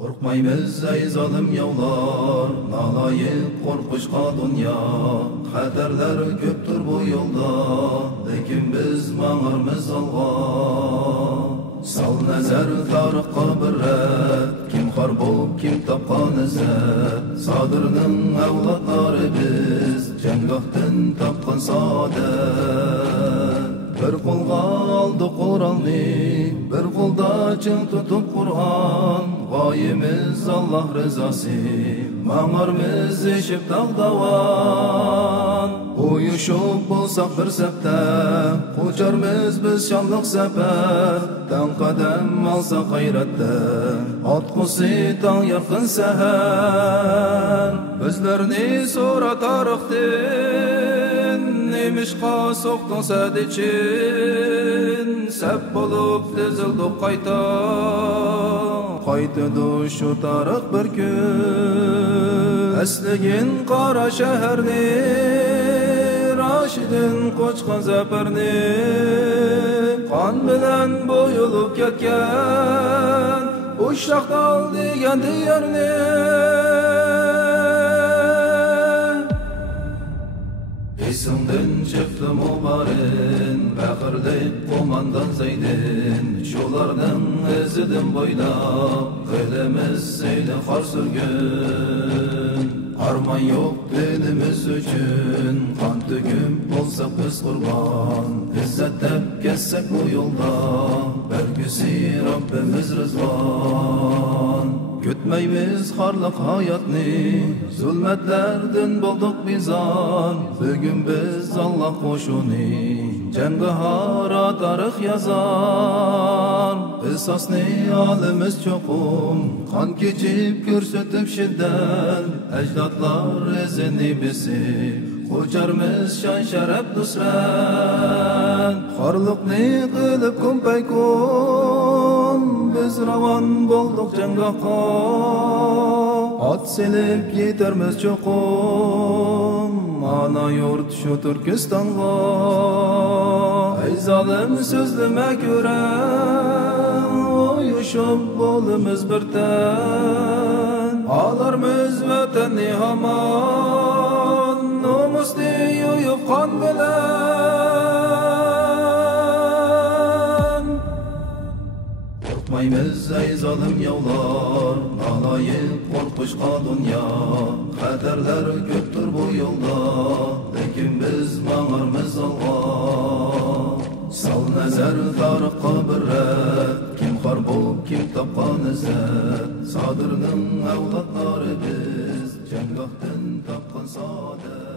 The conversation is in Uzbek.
Korkmaymiz ey zalim yavlar, nalayık korkuşqa dünya. Xatarlar köptür bu yolda, lekin biz mağarmız alğa. Sal nazar tarixqa bir ret, kim xor bo'lib kim topgan izzat. Sodirning avlodlari biz, jangohdan topgan saodat. Bir qo'lga oldi Qur'onni, bir qo'lda chin tutib Qur'on. G'oyimiz Alloh rizosi, mang'armiz eshib tog'davan. Uyushib bo'lsak bir safda, qo'charmiz biz shonliq safar. Tan qadam olsa g'ayratda, otqusi tong yaqin sahar. Bizlarni so'ra tarixdan, nemişqa so'qtin sadichin. Sab bo'lib tizildik qayta, qaytadi shu tarix bir kun. Asligin qora shaharni, Rashidin qo'chqan zafarni. Qon bilan bo'yilib ketgan, Ushaqdal degan diyarni. Esimden çıktı mubarin, bakırlayıp komandan Zeydin. Şulardan ezidim boylap, kılımız seyli xar sürgün. Arman yok dinimiz üçün, kan tüküp olsak biz kurban. İzzet hep kessek bu yolda, belgisi Rabbimiz rızvan. Kütmeymiz xarlık hayatni, zulmetlerden bulduk bizan. Bugün biz Allah qo'shuni, jangahara tarix yazar. Qisosni olimiz cho'qim, qon kechib ko'rsatib shiddat. Ajdodlar izini besib, qo'charmiz shon sharaf nusrat. Xorliqni qilib kun paykum, biz ravon bo'ldik jangohga. Ot selib yetarmiz cho'qim, ana yurt shu Turkistonga. Ey zalim so'zlama ko'ra, uyushib bo'limiz birdan. Olarmiz vatanni hamon, nomusni yo'yib qon bilan. Korkmaymiz ey zalim yavlar, nalayık korkuşqa dünya. Xatarlar köptür bu yolda, lekin biz mang'armiz alğa. Sal nazar tarixqa bir ret, kim xor bo'lib kim topgan izzat. Sodirning avlodlari biz, jangohdan topgan saodat.